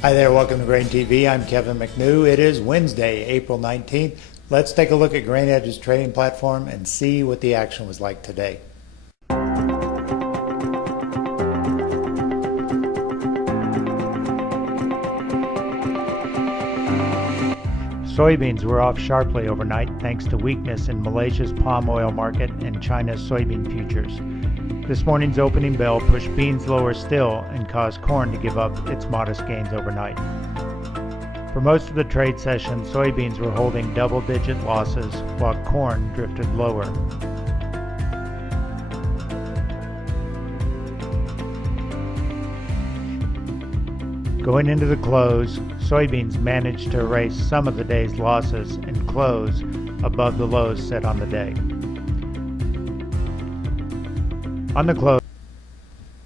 Hi there, welcome to Grain TV. I'm Kevin McNew. It is Wednesday, April 19th. Let's take a look at Grain Edge's trading platform and see what the action was like today. Soybeans were off sharply overnight thanks to weakness in Malaysia's palm oil market and China's soybean futures. This morning's opening bell pushed beans lower still and caused corn to give up its modest gains overnight. For most of the trade session, soybeans were holding double-digit losses while corn drifted lower. Going into the close, soybeans managed to erase some of the day's losses and close above the lows set on the day. On the close.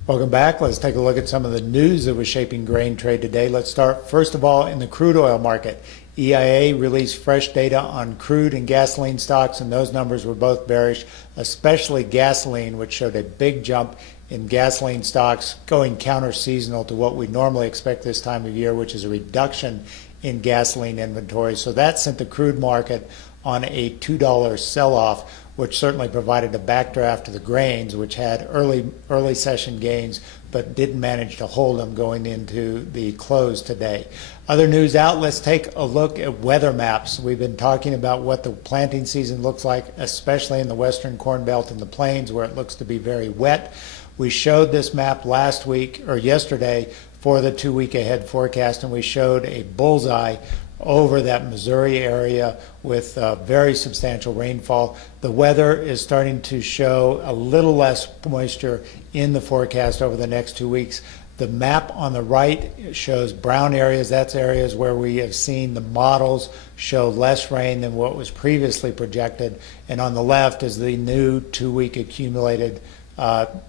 Welcome back. Let's take a look at some of the news that was shaping grain trade today. Let's start first of all in the crude oil market. EIA released fresh data on crude and gasoline stocks, and those numbers were both bearish, especially gasoline, which showed a big jump in gasoline stocks going counter-seasonal to what we normally expect this time of year, which is a reduction in gasoline inventory. So that sent the crude market on a $2 sell-off, which certainly provided a backdraft to the grains, which had early session gains but didn't manage to hold them going into the close today. Other news out, let's take a look at weather maps. We've been talking about what the planting season looks like, especially in the western corn belt and the plains where it looks to be very wet. We showed this map last week or yesterday for the 2-week ahead forecast, and we showed a bullseye over that Missouri area with very substantial rainfall. The weather is starting to show a little less moisture in the forecast over the next 2 weeks. The map on the right shows brown areas. That's areas where we have seen the models show less rain than what was previously projected. And on the left is the new 2-week accumulated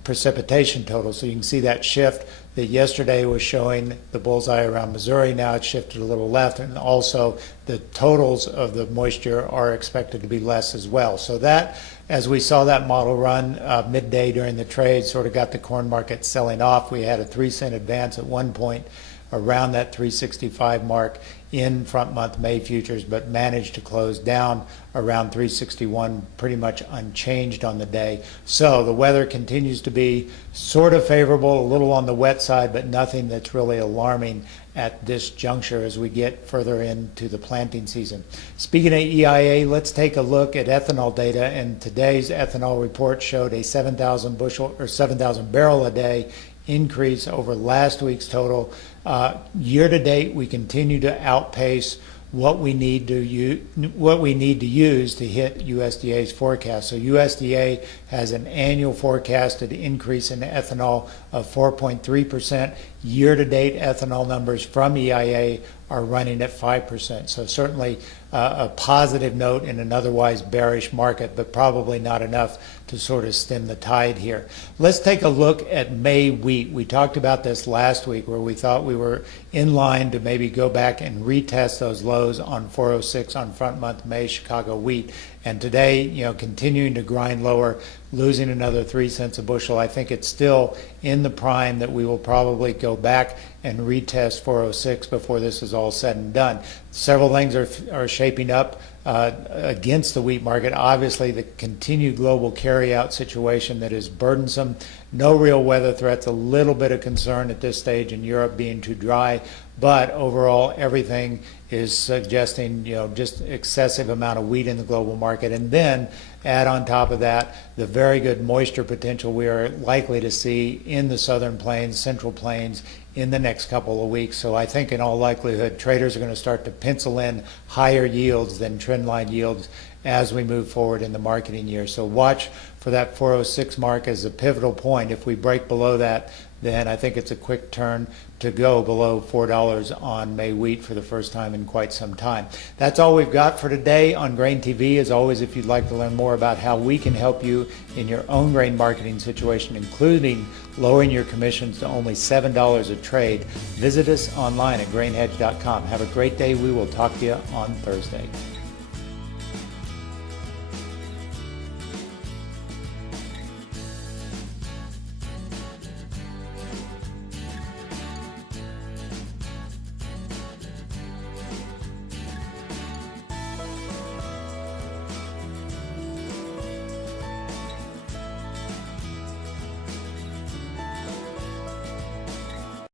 precipitation total. So you can see that shift that yesterday was showing the bullseye around Missouri. Now it's shifted a little left, and also the totals of the moisture are expected to be less as well. So that, as we saw that model run midday during the trade, sort of got the corn market selling off. We had a 3-cent advance at one point around that 365 mark in front month May futures, but managed to close down around 361, pretty much unchanged on the day. So the weather continues to be sort of favorable, a little on the wet side, but nothing that's really alarming at this juncture as we get further into the planting season. Speaking of EIA, let's take a look at ethanol data, and today's ethanol report showed a 7,000 bushel or 7,000 barrel a day increase over last week's total. Year to date, we continue to outpace what we need to use to hit USDA's forecast. So USDA has an annual forecasted increase in ethanol of 4.3%. Year to date ethanol numbers from EIA are running at 5%. So certainly a positive note in an otherwise bearish market, but probably not enough to sort of stem the tide here. Let's take a look at May wheat. We talked about this last week where we thought we were in line to maybe go back and retest those lows on 406 on front month May Chicago wheat. And today, continuing to grind lower, losing another 3 cents a bushel. I think it's still in the prime that we will probably go back and retest 406 before this is all said and done. Several things are shaping up against the wheat market. Obviously, the continued global carryout situation that is burdensome. No real weather threats, a little bit of concern at this stage in Europe being too dry, but overall everything is suggesting just excessive amount of wheat in the global market. And then add on top of that the very good moisture potential we are likely to see in the southern plains, central plains in the next couple of weeks. So I think in all likelihood traders are going to start to pencil in higher yields than trendline yields as we move forward in the marketing year. So watch for that 406 mark as a pivotal point. If we break below that, then I think it's a quick turn to go below $4 on May wheat for the first time in quite some time. That's all we've got for today on Grain TV. As always, if you'd like to learn more about how we can help you in your own grain marketing situation, including lowering your commissions to only $7 a trade, visit us online at grainhedge.com. Have a great day. We will talk to you on Thursday.